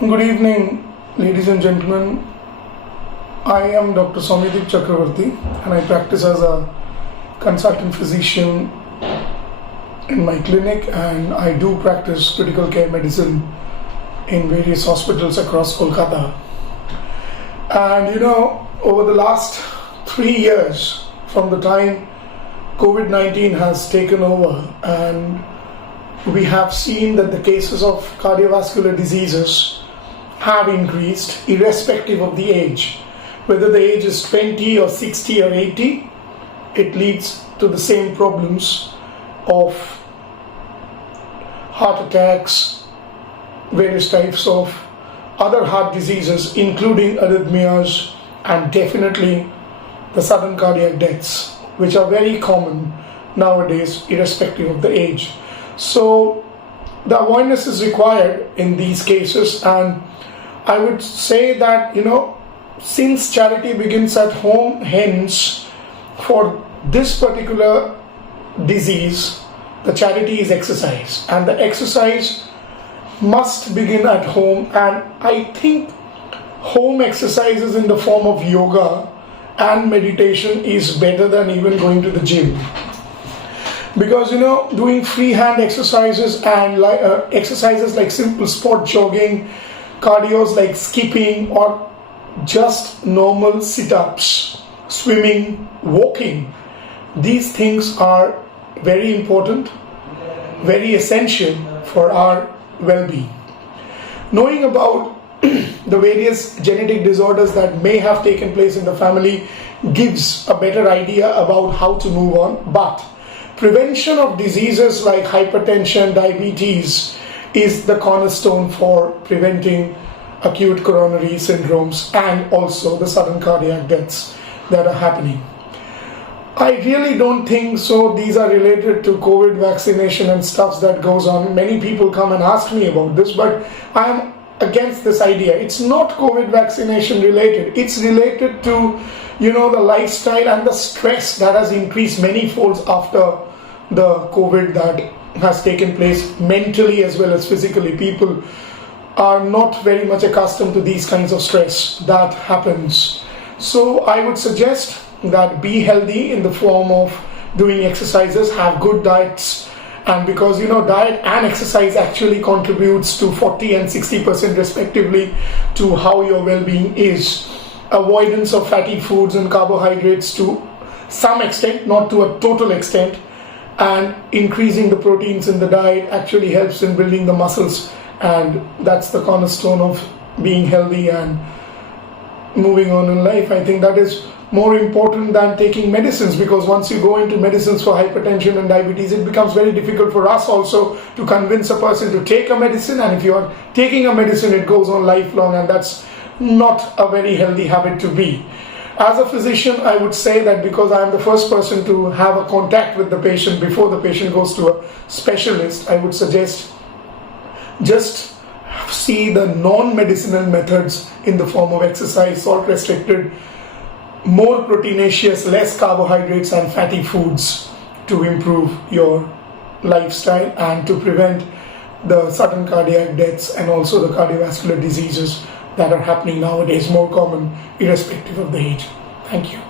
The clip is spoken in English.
Good evening, ladies and gentlemen. I am Dr. Soumyadeep Chakraborty and I practice as a consultant physician in my clinic, and I do practice critical care medicine in various hospitals across Kolkata. And over the last 3 years, from the time COVID-19 has taken over, and we have seen that the cases of cardiovascular diseases have increased irrespective of the age. Whether the age is 20 or 60 or 80, it leads to the same problems of heart attacks, various types of other heart diseases, including arrhythmias, and definitely the sudden cardiac deaths, which are very common nowadays irrespective of the age. So the awareness is required in these cases, and I would say that since charity begins at home, hence for this particular disease the charity is exercise, and the exercise must begin at home. And I think home exercises in the form of yoga and meditation is better than even going to the gym, because doing freehand exercises and exercises like simple sport jogging, cardios like skipping, or just normal sit-ups, swimming, walking, these things are very important, very essential for our well-being. Knowing about the various genetic disorders that may have taken place in the family gives a better idea about how to move on, but prevention of diseases like hypertension, diabetes is the cornerstone for preventing acute coronary syndromes and also the sudden cardiac deaths that are happening. I really don't think so these are related to COVID vaccination and stuff that goes on. Many people come and ask me about this, but I am against this idea. It's not COVID vaccination related. It's related to the lifestyle and the stress that has increased many folds after the COVID that has taken place mentally as well as physically. People are not very much accustomed to these kinds of stress that happens. So I would suggest that be healthy in the form of doing exercises, have good diets, and because diet and exercise actually contributes to 40 and 60% respectively to how your well-being is. Avoidance of fatty foods and carbohydrates to some extent, not to a total extent, and increasing the proteins in the diet actually helps in building the muscles, and that's the cornerstone of being healthy and moving on in life. I think that is more important than taking medicines, because once you go into medicines for hypertension and diabetes, it becomes very difficult for us also to convince a person to take a medicine, and if you are taking a medicine it goes on lifelong, and that's not a very healthy habit to be. As a physician, I would say that because I am the first person to have a contact with the patient before the patient goes to a specialist, I would suggest just see the non-medicinal methods in the form of exercise, salt restricted, more proteinaceous, less carbohydrates and fatty foods to improve your lifestyle and to prevent the sudden cardiac deaths and also the cardiovascular diseases that are happening nowadays, more common irrespective of the age. Thank you.